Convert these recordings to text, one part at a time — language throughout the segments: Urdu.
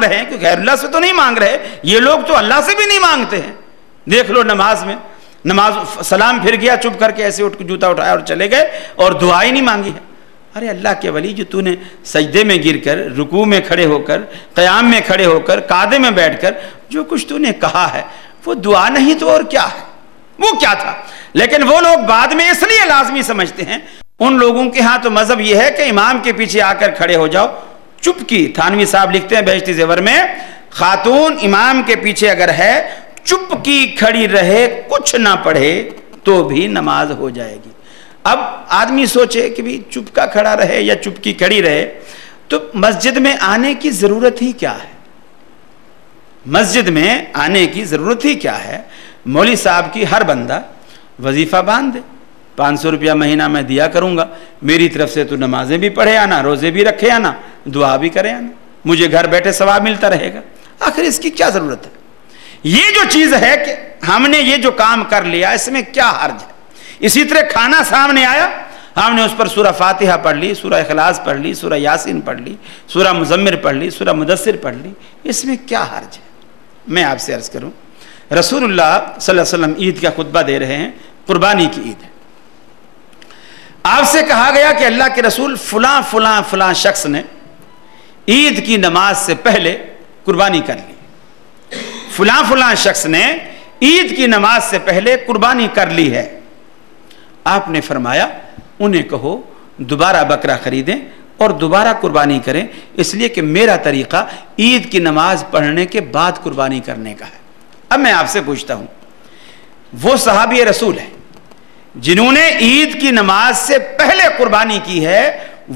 رہے ہیں کہ غیر اللہ سے تو نہیں مانگ رہے، یہ لوگ تو اللہ سے بھی نہیں مانگتے ہیں۔ دیکھ لو نماز میں، نماز سلام پھر گیا، چپ کر کے ایسے اٹھ کے جوتا اٹھایا اور چلے گئے اور دعا ہی نہیں مانگی ہے۔ ارے اللہ کے ولی، جو تو نے سجدے میں گر کر، رکوع میں کھڑے ہو کر، قیام میں کھڑے ہو کر، قعدے میں بیٹھ کر جو کچھ تو نے کہا ہے وہ دعا نہیں تو اور کیا ہے؟ وہ کیا تھا؟ لیکن وہ لوگ بعد میں اس لیے لازمی سمجھتے ہیں، ان لوگوں کے ہاں تو مذہب یہ ہے کہ امام کے پیچھے آ کر کھڑے ہو جاؤ، چپ کی۔ تھانوی صاحب لکھتے ہیں بہشتی زیور میں، خاتون امام کے پیچھے اگر ہے، چپ کی کھڑی رہے، کچھ نہ پڑھے تو بھی نماز ہو جائے گی۔ اب آدمی سوچے کہ بھی چپ کا کھڑا رہے یا چپ کی کھڑی رہے، تو مسجد میں آنے کی ضرورت ہی کیا ہے؟ مسجد میں آنے کی ضرورت ہی کیا ہے؟ مولوی صاحب کی ہر بندہ وظیفہ باندھ دے، 500 روپیہ مہینہ میں دیا کروں گا، میری طرف سے تو نمازیں بھی پڑھے آنا، روزے بھی رکھے آنا، دعا بھی کرے آنا، مجھے گھر بیٹھے ثواب ملتا رہے گا۔ آخر اس کی کیا ضرورت ہے؟ یہ جو چیز ہے کہ ہم نے یہ جو کام کر لیا، اس میں کیا حرج ہے؟ اسی طرح کھانا سامنے آیا، ہم نے اس پر سورہ فاتحہ پڑھ لی، سورہ اخلاص پڑھ لی، سورہ یاسین پڑھ لی، سورہ مزمر پڑھ لی، سورہ مدثر پڑھ لی، اس میں کیا حرج ہے؟ میں آپ سے عرض کروں، رسول اللہ صلی اللہ علیہ وسلم عید کا خطبہ دے رہے ہیں، قربانی کی عید ہے۔ آپ سے کہا گیا کہ اللہ کے رسول فلاں فلاں فلاں شخص نے عید کی نماز سے پہلے قربانی کر لی، فلاں فلاں شخص نے عید کی نماز سے پہلے قربانی کر لی ہے۔ آپ نے فرمایا انہیں کہو دوبارہ بکرا خریدیں اور دوبارہ قربانی کریں، اس لیے کہ میرا طریقہ عید کی نماز پڑھنے کے بعد قربانی کرنے کا ہے۔ اب میں آپ سے پوچھتا ہوں، وہ صحابی رسول ہیں جنہوں نے عید کی نماز سے پہلے قربانی کی ہے،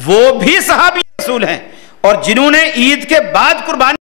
وہ بھی صحابی رسول ہیں، اور جنہوں نے عید کے بعد قربانی